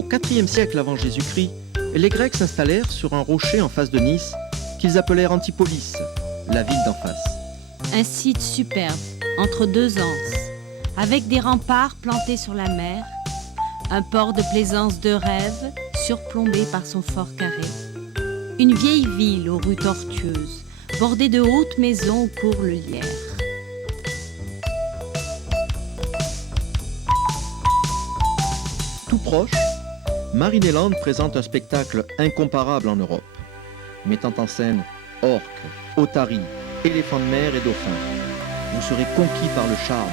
Au IVe siècle avant Jésus-Christ, les Grecs s'installèrent sur un rocher en face de Nice qu'ils appelèrent Antipolis, la ville d'en face. Un site superbe, entre deux anses, avec des remparts plantés sur la mer, un port de plaisance de rêve surplombé par son fort carré, une vieille ville aux rues tortueuses, bordée de hautes maisons où court le Lierre. Tout proche, Marineland présente un spectacle incomparable en Europe, mettant en scène orques, otaries, éléphants de mer et dauphins. Vous serez conquis par le charme,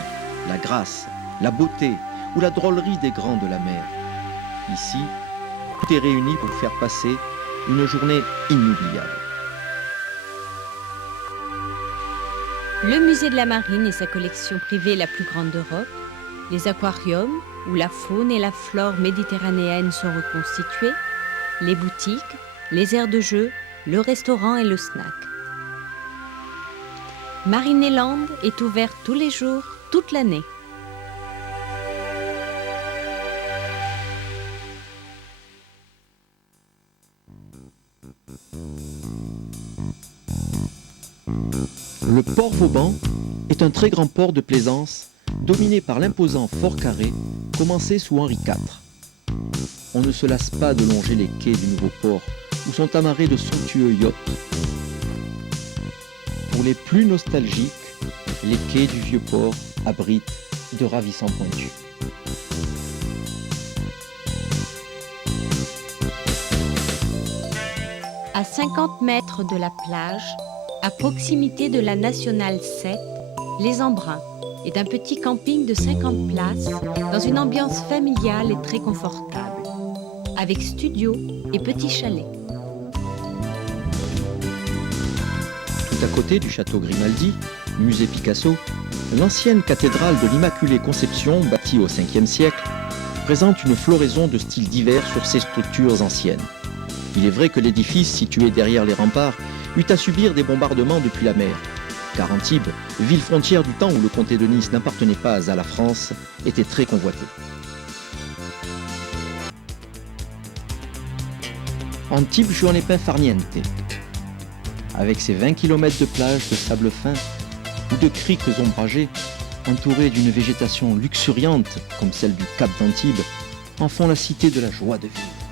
la grâce, la beauté ou la drôlerie des grands de la mer. Ici, tout est réuni pour faire passer une journée inoubliable. Le musée de la Marine et sa collection privée la plus grande d'Europe, les aquariums où la faune et la flore méditerranéenne sont reconstituées, les boutiques, les aires de jeu, le restaurant et le snack. Marineland est ouvert tous les jours, toute l'année. Le port Vauban est un très grand port de plaisance dominé par l'imposant Fort Carré, commencé sous Henri IV. On ne se lasse pas de longer les quais du nouveau port, où sont amarrés de somptueux yachts. Pour les plus nostalgiques, les quais du vieux port abritent de ravissants pointus. À 50 mètres de la plage, à proximité de la Nationale 7, Les Embruns est un petit camping de 50 places dans une ambiance familiale et très confortable, avec studio et petit chalet. Tout à côté du château Grimaldi, musée Picasso, l'ancienne cathédrale de l'Immaculée Conception, bâtie au Ve siècle, présente une floraison de styles divers sur ses structures anciennes. Il est vrai que l'édifice, situé derrière les remparts, eut à subir des bombardements depuis la mer, car Antibes, ville frontière du temps où le comté de Nice n'appartenait pas à la France, était très convoité. Antibes joue en épin farniente, avec ses 20 km de plage de sable fin ou de criques ombragées, entourées d'une végétation luxuriante comme celle du Cap d'Antibes, en font la cité de la joie de vivre.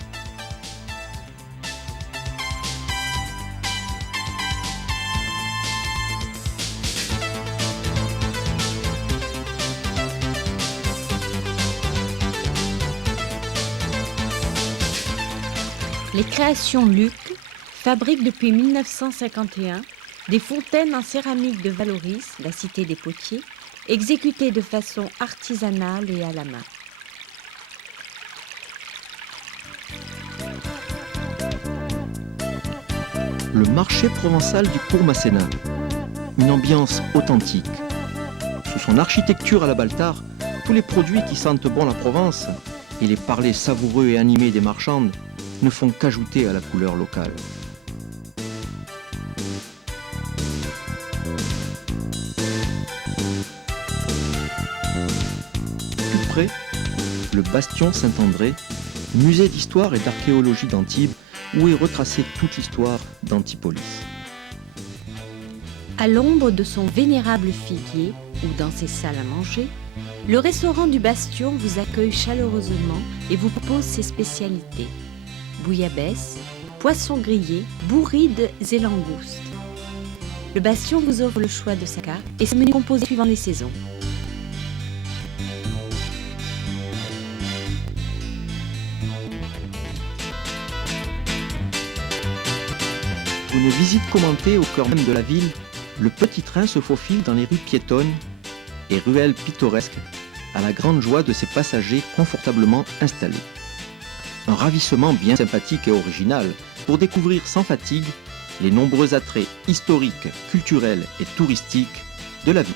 Les créations Luc fabriquent depuis 1951 des fontaines en céramique de Valoris, la cité des potiers, exécutées de façon artisanale et à la main. Le marché provençal du Cours Masséna, une ambiance authentique. Sous son architecture à la Baltard, tous les produits qui sentent bon la Provence et les parlers savoureux et animés des marchandes ne font qu'ajouter à la couleur locale. Plus près, le bastion Saint-André, musée d'histoire et d'archéologie d'Antibes, où est retracée toute l'histoire d'Antipolis. À l'ombre de son vénérable figuier ou dans ses salles à manger, le restaurant du Bastion vous accueille chaleureusement et vous propose ses spécialités. Bouillabaisse, poissons grillés, bourrides et langoustes. Le Bastion vous offre le choix de sa carte et ses menus composés suivant les saisons. Pour une visite commentée au cœur même de la ville, le petit train se faufile dans les rues piétonnes et ruelles pittoresques à la grande joie de ses passagers confortablement installés. Un ravissement bien sympathique et original pour découvrir sans fatigue les nombreux attraits historiques, culturels et touristiques de la ville.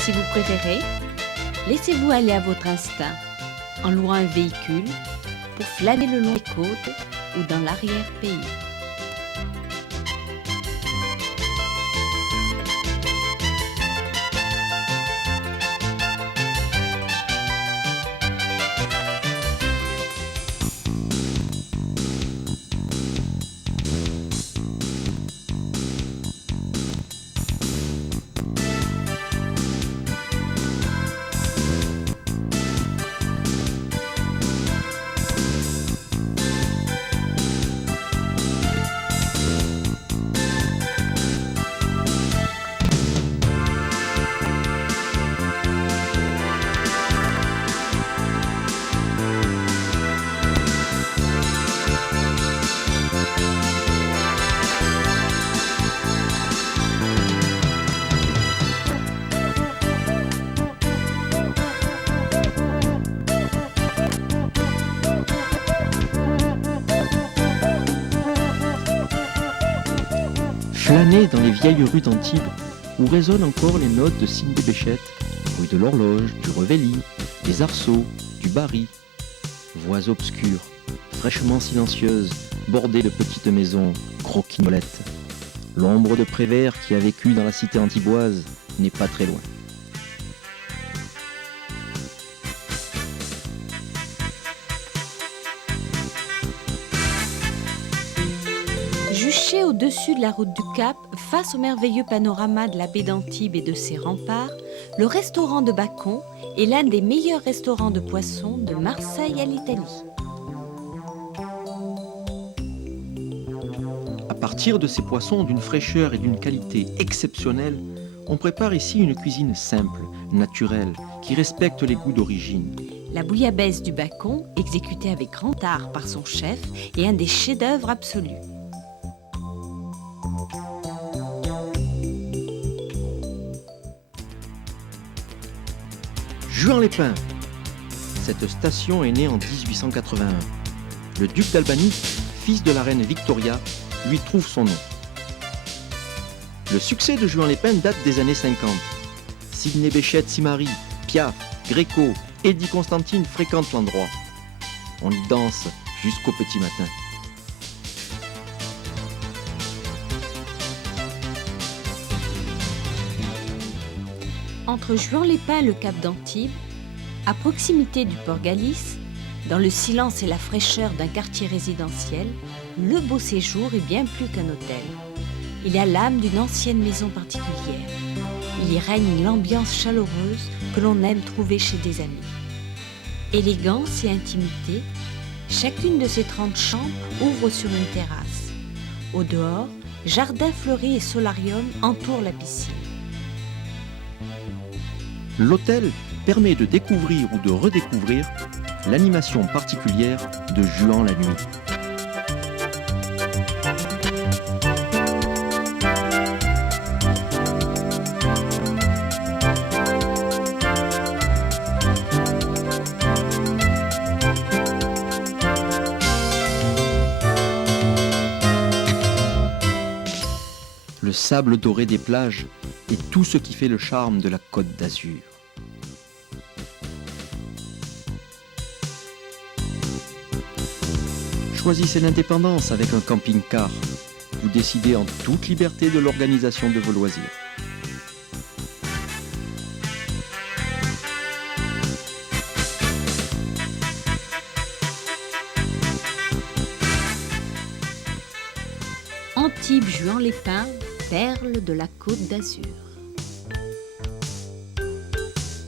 Si vous préférez, laissez-vous aller à votre instinct en louant un véhicule pour flâner le long des côtes ou dans l'arrière-pays. Flâner dans les vieilles rues d'Antibes où résonnent encore les notes de Sidney Bechet, rue de l'Horloge, du Revelli, des Arceaux, du Barry. Voies obscures, fraîchement silencieuses, bordées de petites maisons, croquignolettes. L'ombre de Prévert qui a vécu dans la cité antiboise n'est pas très loin. Juché au-dessus de la route du Cap, face au merveilleux panorama de la baie d'Antibes et de ses remparts, le restaurant de Bacon est l'un des meilleurs restaurants de poissons de Marseille à l'Italie. À partir de ces poissons d'une fraîcheur et d'une qualité exceptionnelle, on prépare ici une cuisine simple, naturelle, qui respecte les goûts d'origine. La bouillabaisse du Bacon, exécutée avec grand art par son chef, est un des chefs-d'œuvre absolus. Juan-les-Pins. Cette station est née en 1881. Le duc d'Albany, fils de la reine Victoria, lui trouve son nom. Le succès de Juan-les-Pins date des années 50. Sidney Bechet s'y marie, Piaf, Gréco, Eddie Constantine fréquentent l'endroit. On y danse jusqu'au petit matin. Entre Juan-les-Pins et le Cap d'Antibes, à proximité du port Galice, dans le silence et la fraîcheur d'un quartier résidentiel, le beau séjour est bien plus qu'un hôtel. Il a l'âme d'une ancienne maison particulière. Il y règne l'ambiance chaleureuse que l'on aime trouver chez des amis. Élégance et intimité, chacune de ces 30 chambres ouvre sur une terrasse. Au dehors, jardin fleuri et solarium entourent la piscine. L'hôtel permet de découvrir ou de redécouvrir l'animation particulière de Juan la nuit. Le sable doré des plages est tout ce qui fait le charme de la Côte d'Azur. Choisissez l'indépendance avec un camping-car. Vous décidez en toute liberté de l'organisation de vos loisirs. Antibes Juan-les-Pins, perle de la Côte d'Azur.